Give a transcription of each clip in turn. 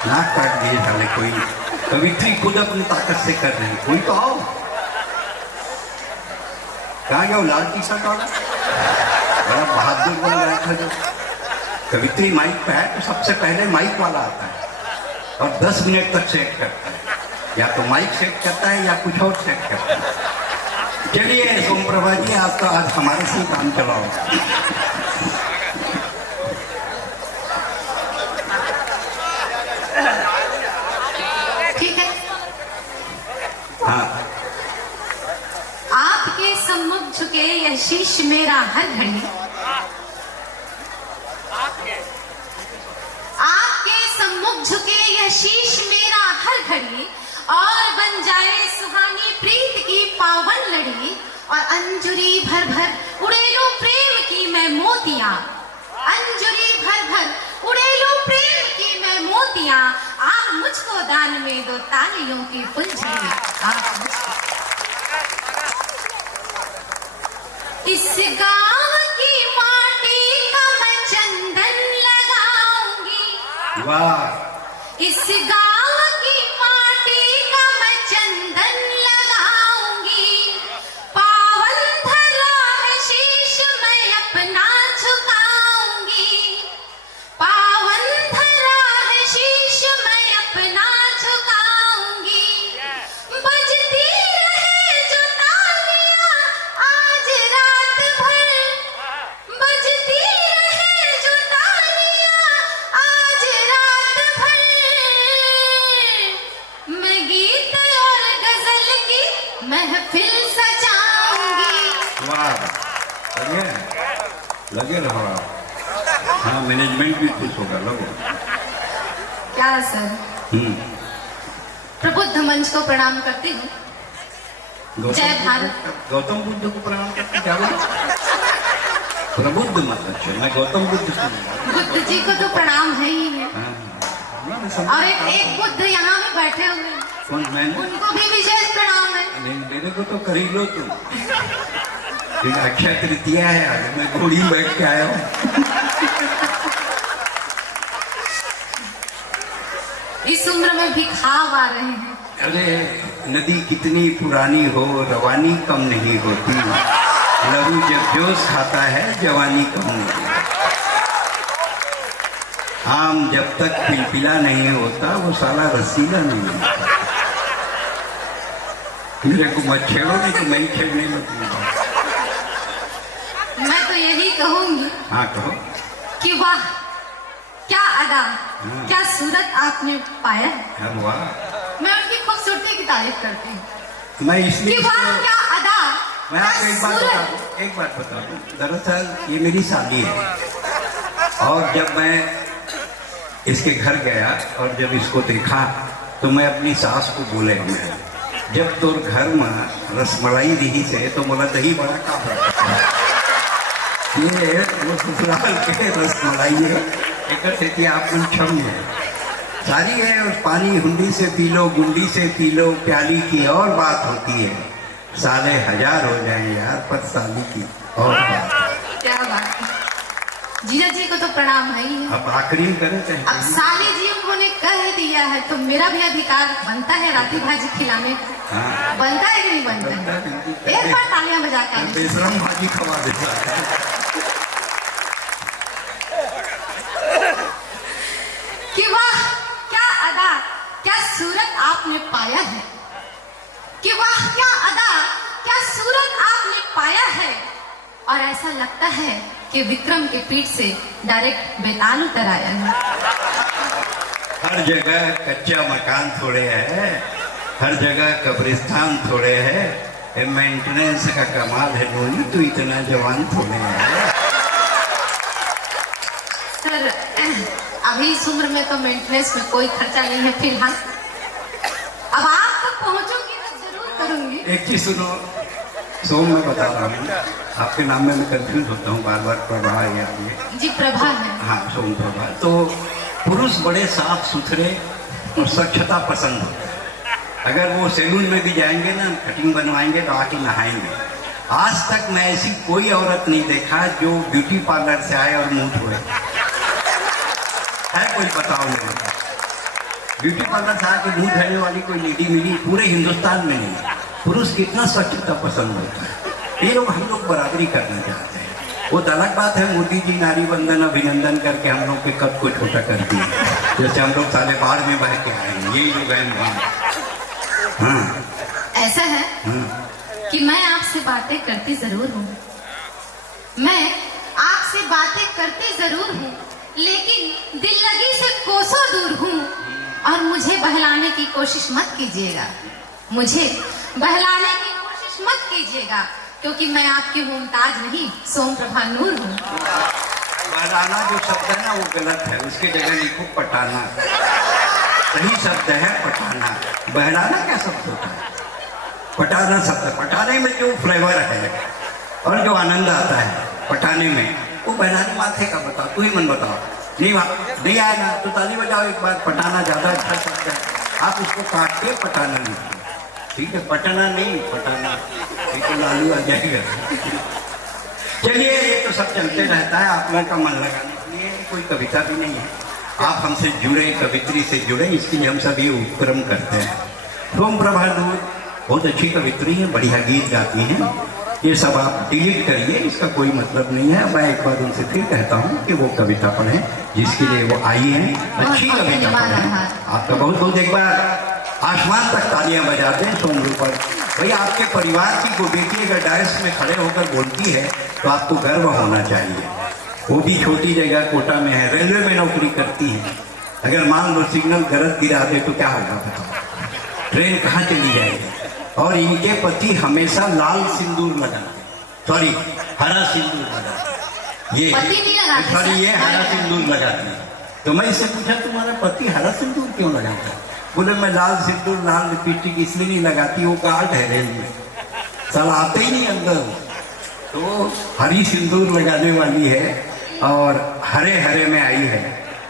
नाक काट दिए साले कोई। कवित्री खुद अपनी ताकत से कर रही, कोई तो आओ। कहाँ गया वो लाल टी शर्ट वाला, बड़ा बहादुर बन रहा था जो। कवित्री माइक पे है तो सबसे पहले माइक वाला आता है और 10 मिनट तक सेट करता है, या तो माइक सेट करता है या कुछ और सेट करता है। चलिए सोम प्रभा जी, आपका आज हमारे से काम चलाओ। आपके सम्मुख झुके यह शीश मेरा हर घड़ी, आपके सम्मुख झुके यह शीश मेरा हर घड़ी, और बन जाए सुहानी प्रीत की पावन लड़ी, और अंजुरी भर भर उड़ेलू प्रेम की मैं मोतियां, अंजुरी भर भर उड़ेलू प्रेम की मैं मोतियां, आप मुझको दान में दो तालियों की फुलझड़ी, आप मुझको। इस गांव की माटी का मैं चंदन लगाऊंगी, वाह। इस गांव की माटी का मैं चंदन लगाऊंगी, पावन धरा है शीश मैं अपना झुकाऊंगी, पावन धरा है शीश मैं अपना झुकाऊंगी, बजती रहे जो तालियां आज रात भर, बजती रहे जो तालियां आज रात भर, मैं गीत और गजल की महफिल सजाऊंगी। वाह, लगे रहो आप। हाँ, मैनेजमेंट भी खुश होगा, लगो। क्या सर? प्रबुद्ध मंच को प्रणाम करती हूँ। जय भारत। गौतम बुद्ध को प्रणाम करते क्या बोला? प्रबुद्ध मत, अच्छा मैं गौतम बुद्ध को। बुद्ध जी को तो प्रणाम है ही है। हाँ, और एक बुद्ध यहाँ भी बैठे हुए हैं, कौन? मैंने? उनको भी विशेष प्रणाम है। मेरे को तो कर ही लो तुम। अक्षय तृतीया है आज, मैं घोड़ी बैठ के आया हूँ। इस उम्र में भी खाब आ रहे हैं। अरे नदी कितनी पुरानी हो, रवानी कम नहीं होती, लहू जब जोश खाता है जवानी कम नहीं। आम जब तक पिलपिला नहीं होता वो साला रसीला नहीं होता। मेरे को मत छेड़ो, नहीं तो मैं छेड़ने लगूंगा। मैं तो यही कहूंगी। हाँ कहो। कि वाह क्या अदा, क्या सूरत आपने पाया है। अरे वाह, मैं उनकी खूबसूरती की तारीफ करती हूँ। मैं इसलिए कि वाह क्या अदा, मैं आपको एक बात बता दूं। दरअसल ये मेरी शादी है, और जब मैं इसके घर गया और जब इसको देखा तो मैं अपनी सास को बोले, मैं जब तोर घर में रसमलाई रही से तो बोला दही बड़ा का ये वो ससुराल के रसमलाई है, एक आप मन छम है सारी है। और पानी हुंडी से पी लो, गुंडी से पी लो, प्याली की और बात होती है, साले हजार हो जाए यार पर साली की और बात। क्या बात है। जीजा जी को तो प्रणाम है ही है। अब आखिरी करें चाहे अब साली जी उन्होंने कह दिया है तो मेरा भी अधिकार बनता है राती भाजी खिलाने का। हाँ। बनता है कि नहीं बनता है? एक बार तालियां बजा कर बेशरम भाजी खवा देता है। कि वाह क्या अदा, क्या सूरत आपने पाया है, कि वाह क्या अदा, क्या सूरत आपने पाया है, और ऐसा लगता है कि विक्रम के पीठ से डायरेक्ट बेताल उतर आया है। हर जगह कच्चा मकान थोड़े है, हर जगह कब्रिस्तान थोड़े है, मेंटेनेंस का कमाल है नोनी, तो इतना जवान थोड़े है। सर अभी इस उम्र में तो मेंटेनेंस में कोई खर्चा नहीं है फिलहाल। अब आप तक पहुंचूंगी तो जरूर करूंगी। एक चीज सुनो, सोम मैं बता रहा हूँ, आपके नाम में मैं कंफ्यूज होता हूँ बार बार। प्रभा या ये जी प्रभा है। हाँ सोम प्रभा। तो पुरुष बड़े साफ सुथरे और स्वच्छता पसंद होते हैं। अगर वो सैलून में भी जाएंगे ना, कटिंग बनवाएंगे तो आके नहाएंगे। आज तक मैं ऐसी कोई औरत नहीं देखा जो ब्यूटी पार्लर से आए और मुंह धोए। है कोई बताओ मेरे? ब्यूटी पार्लर से आके मुंह धोने वाली कोई लेडी मिली पूरे हिंदुस्तान में नहीं। पुरुष कितना स्वच्छता पसंद होता है, ये लोग हम लोग बराबरी करना चाहते हैं। वो तो अलग बात है, मोदी जी नारी वंदन अभिनंदन करके हम लोग के कद को छोटा कर दिए, जैसे हम लोग साले बाढ़ में बह के आए, यही लोग हैं। हाँ ऐसा है कि मैं आपसे बातें करती जरूर हूँ, मैं आपसे बातें करती जरूर हूँ, लेकिन दिल लगी से कोसों दूर हूँ। और मुझे बहलाने की कोशिश मत कीजिएगा, मुझे बहलाने की कोशिश मत कीजिएगा, क्योंकि मैं आपकी मुमताज नहीं, सोम प्रभा नूर हूँ। बहलाना जो शब्द है ना वो गलत है, उसके जगह लिखो पटाना। सही शब्द है पटाना, बहलाना क्या शब्द होता है? पटाना शब्द, पटाने में जो फ्लेवर है और जो आनंद आता है पटाने में, वो बहलाने माथे का बताओ, तू ही मन बताओ। नहीं आया ना तो ताली बजाओ एक बार। पटाना ज्यादा अच्छा शब्द है, आप उसको काट के पटाना लिखिए, ठीक है? पटना नहीं पटाना, ठीक है? लालू आ जाएगा। चलिए ये तो सब चलते रहता है, आप लोगों का मन लगाने के लिए कोई कविता भी नहीं है। आप हमसे जुड़े, कवित्री से जुड़े, इसके लिए हम सब ये उपक्रम करते हैं। सोम प्रभा नूर बहुत अच्छी कवित्री है, बढ़िया गीत गाती हैं। ये सब आप डिलीट करिए, इसका कोई मतलब नहीं है। मैं एक बार उनसे फिर कहता हूँ कि वो कविता पढ़ें जिसके लिए वो आई है, अच्छी कविता पढ़ें। आपका बहुत बहुत एक बार आसमान तक तालियां बजाते हैं सोमरू पर। भाई आपके परिवार की कोई बेटी अगर डायस में खड़े होकर बोलती है तो आपको गर्व होना चाहिए। वो भी छोटी जगह कोटा में है, रेलवे में नौकरी करती है। अगर मान लो सिग्नल गलत गिरा दे तो क्या होगा बताओ, ट्रेन कहाँ चली जाएगी? और इनके पति हमेशा लाल सिंदूर लगाते, सॉरी हरा सिंदूर लगाते, ये सॉरी ये हरा सिंदूर लगाती है। तो मैं इससे पूछा तुम्हारा पति हरा सिंदूर क्यों लगाता है? बोले मैं लाल सिंदूर लाल लिपस्टिक इसलिए नहीं लगाती, वो गार्ड है रेल में, साला आते ही नहीं अंदर। तो हरी सिंदूर लगाने वाली है और हरे हरे में आई है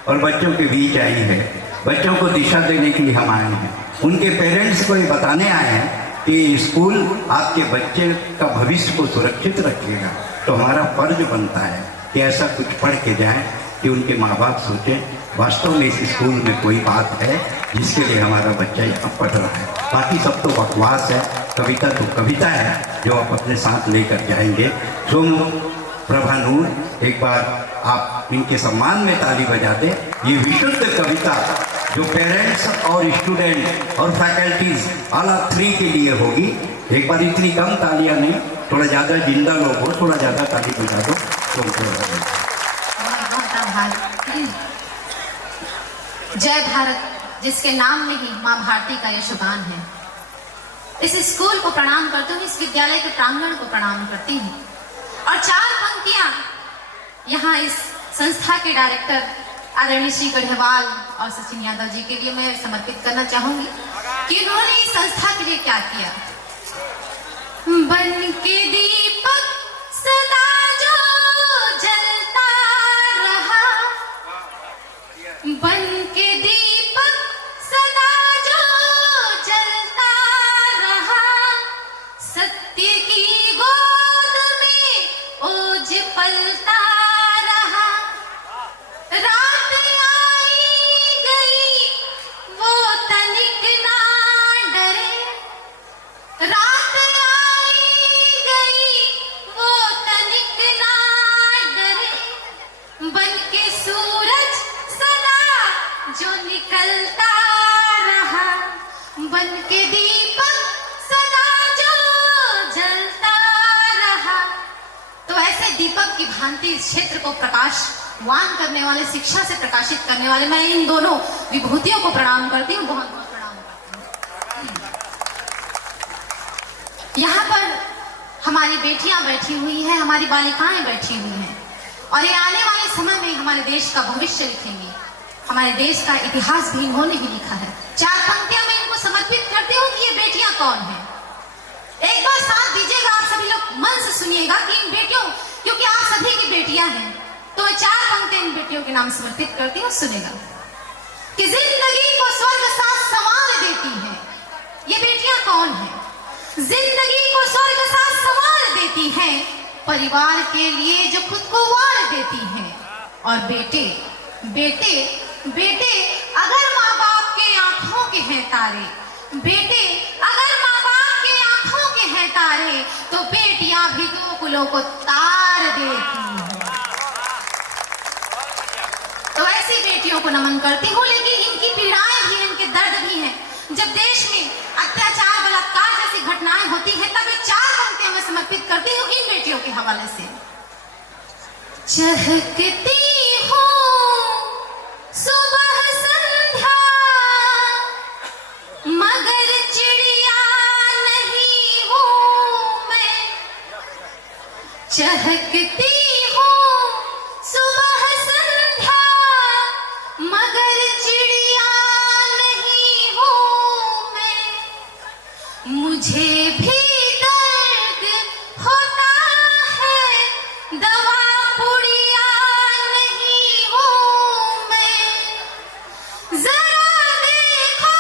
और बच्चों के बीच आई है। बच्चों को दिशा देने के लिए हम आए हैं, उनके पेरेंट्स को ये बताने आए हैं कि स्कूल आपके बच्चे का भविष्य को सुरक्षित रखेगा। तो हमारा फर्ज बनता है कि ऐसा कुछ पढ़ के जाएं कि उनके माँ बाप सोचें वास्तव में इस स्कूल में कोई बात है जिसके लिए हमारा बच्चा यहाँ पढ़ रहा है। बाकी सब तो बकवास है, कविता तो कविता है जो आप अपने साथ लेकर जाएंगे। सोम प्रभा नूर, एक बार आप इनके सम्मान में ताली बजा दें। ये विशुद्ध कविता जो पेरेंट्स और स्टूडेंट और फैकल्टीज ऑल थ्री के लिए होगी। एक बार इतनी कम तालियां नहीं, थोड़ा ज़्यादा जिंदा लोग हो, थोड़ा ज़्यादा ताली बजा दो। जय भारत, जिसके नाम में ही माँ भारती का यशोगान है। इस स्कूल को प्रणाम करती हूँ, इस विद्यालय के प्रांगण को प्रणाम करती हूँ। और चार पंक्तियां यहाँ इस संस्था के डायरेक्टर आदरणीय श्री गढ़वाल और सचिन यादव जी के लिए मैं समर्पित करना चाहूंगी कि उन्होंने इस संस्था के लिए क्या किया। बन के दीपक सदा जो जलता रहा, बन के दीपक सदा जो जलता रहा, सत्य की गोद में ओज पलता रहा। रात आई गई वो तनिक ना डरे, रात आई गई वो तनिक ना डरे, बन के सूरज सदा जो निकलता रहा, बन के दीपक सदा जो जलता रहा। तो ऐसे दीपक की भांति इस क्षेत्र को प्रकाशवान करने वाले, शिक्षा से प्रकाशित करने वाले, मैं इन दोनों विभूतियों को प्रणाम करती हूँ, बहुत बहुत प्रणाम करती हूँ। यहाँ पर हमारी बेटियां बैठी हुई हैं, हमारी बालिकाएं बैठी हुई हैं और ये आने वाले समय में हमारे देश का भविष्य लिखेंगी, हमारे देश का इतिहास भी इन्होंने ही लिखा है। चार पंक्तियां मैं इनको समर्पित करती हूँ कि ये बेटियां कौन हैं। एक बार साथ दीजिएगा, आप सभी लोग मन से सुनिएगा कि इन बेटियों, क्योंकि आप सभी की बेटियां हैं, तो मैं चार पंक्तियां इन बेटियों के नाम समर्पित करती हूँ। सुनेगा कि जिंदगी को स्वर्ग सा संवार देती है। ये बेटियां कौन हैं? जिंदगी को स्वर्ग सा संवार देती हैं, परिवार के लिए जो खुद को वार देती हैं। और बेटे बेटे बेटे अगर माँ बाप के तारे। बेटे अगर माँ बाप के आंखों के हैं तारे, तो बेटियां भी गोकुलों को तार देती हैं। तो ऐसी बेटियों को नमन करती हूँ, लेकिन इनकी पीड़ाएं भी, इनके दर्द भी हैं। जब देश में अत्याचार, बलात्कार जैसी घटनाएं होती हैं, तब ये 4 पंक्तियां मैं समर्पित करती हूँ इन बेटियों के हवाले से। चहकती हूँ सुबह संध्या, मगर चिड़िया नहीं हूँ मैं। चहकती हूँ सुबह संध्या, मगर चिड़िया नहीं हूँ मैं। मुझे भी दर्द होता है, दवा पुड़िया नहीं हूँ मैं। जरा देखो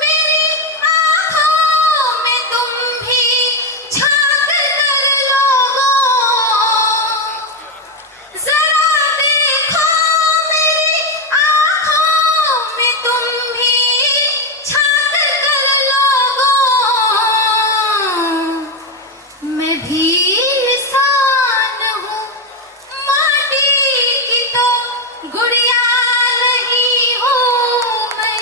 मेरी आँखों में तुम भी झांक कर लोगों, जरा देखो मेरी आँखों में तुम भी झांक कर लोगों। मैं भी इंसान हूँ, माटी की तो गुड़िया नहीं हूँ मैं।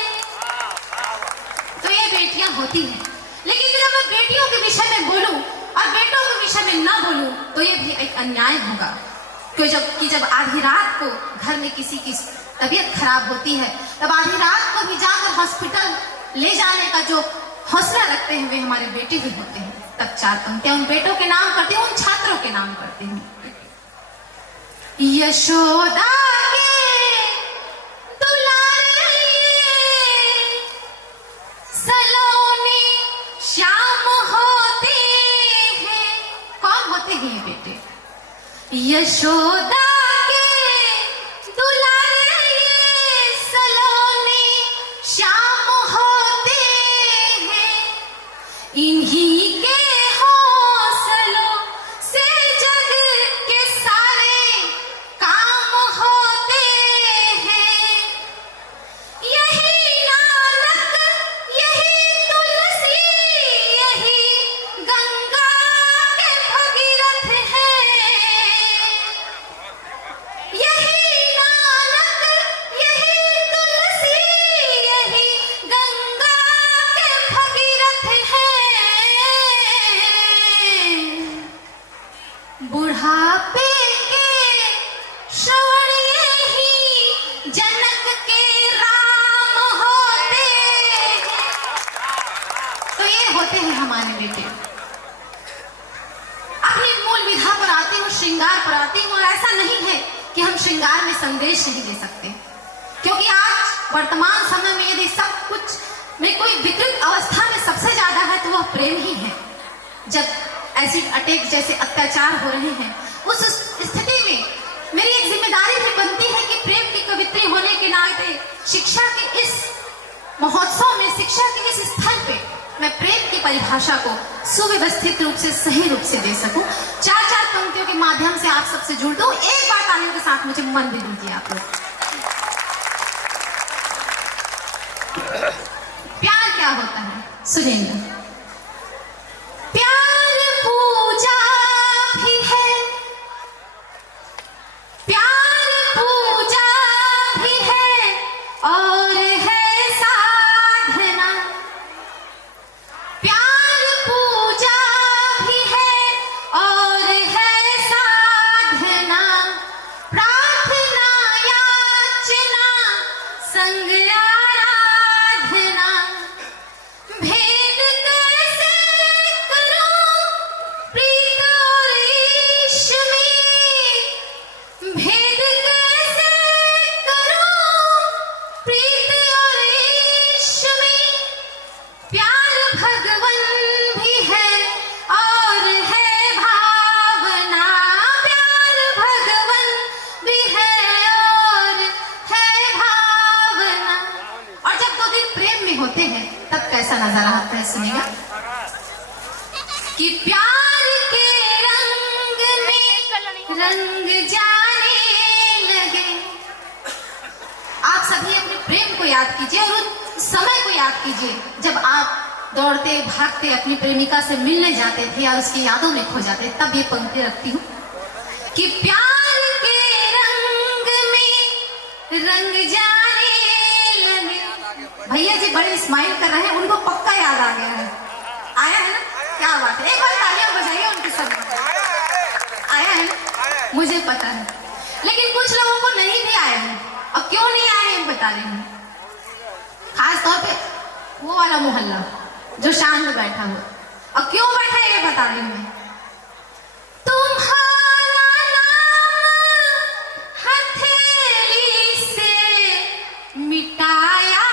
तो ये बेटियां होती हैं, लेकिन जब मैं बेटियों के विषय में बोलूं और बेटों के विषय में ना बोलूं, तो ये भी एक अन्याय होगा। जब आधी रात को घर में किसी की तबीयत खराब होती है, तब आधी रात को भी जाकर हॉस्पिटल ले जाने का जो हौसला रखते हैं, वे हमारे बेटे ही होते हैं। तब 4 पंक्तियां उन बेटों के नाम करती हूँ, उन छात्रों के नाम करती हूँ। यशोदा के दुलारे सलोने श्याम होते हैं। कौन होते हैं ये बेटे? यशोदा के दुलारे सलोने श्याम होते हैं। इन्हीं के हौसलों से जग के सारे काम होते हैं। यही नानक, यही तुलसी, यही गंगा के भगीरथ हैं। यही नानक, यही तुलसी, यही गंगा के भगीरथ हैं। बुढ़ापे के श्रवण यही जनक के राम होते हैं। तो ये होते हैं हमारे बेटे। अपनी मूल विधा पर आती हूँ, श्रृंगार पर आती हूँ। और ऐसा नहीं है कि हम श्रृंगार में संदेश नहीं दे सकते, क्योंकि आज वर्तमान समय में यदि सब कुछ में कोई विकृत अवस्था में सबसे ज्यादा है, तो वह प्रेम ही है। जब एसिड अटैक जैसे अत्याचार हो रहे हैं, उस स्थिति में मेरी एक जिम्मेदारी भी बनती है कि प्रेम की कवित्री होने के नाते शिक्षा के इस महोत्सव में, शिक्षा के इस स्थल पे मैं प्रेम की परिभाषा को सुव्यवस्थित रूप से, सही रूप से दे सकूं। 4 पंक्तियों के माध्यम से आप सबसे जुड़ दूं। एक बार तालियों के साथ मुझे मन भी दीजिए आप लोग। प्यार क्या होता है सुनिएगा। प्यार पूजा भी है, प्यार पूजा भी है और है साधना। प्यार पूजा भी है और है साधना। प्रार्थना याचना संग आराधना। भेद कैसे करूं प्रीत और ईश में। भेद कैसे करूं प्रीत और ईश में। प्यार भगवन भी है और है भावना। प्यार भगवन भी है और है भावना। और जब 2 दिन प्रेम में होते हैं, तब कैसा नजारा आता है सुनिएगा। कि प्यार के रंग में रंग जाने लगे। आप सभी अपने प्रेम को याद कीजिए और समय को याद कीजिए जब आप दौड़ते भागते अपनी प्रेमिका से मिलने जाते थे या उसकी यादों में खो जाते, तब ये पंक्ति रखती हूँ कि प्यार के रंग में रंग जाने लगे। भैया जी बड़े स्माइल कर रहे हैं, उनको पक्का याद आ गया है। आया है ना? क्या बात है, एक बार तालियां बजाइए उनके साथ। आया है ना? मुझे पता है, लेकिन कुछ लोगों को नहीं भी आया है। और क्यों नहीं आए हम बता रही हूँ। खास तौर पे वो वाला मोहल्ला जो शान में बैठा हुआ, और क्यों बैठा है ये बता रही हूँ मैं।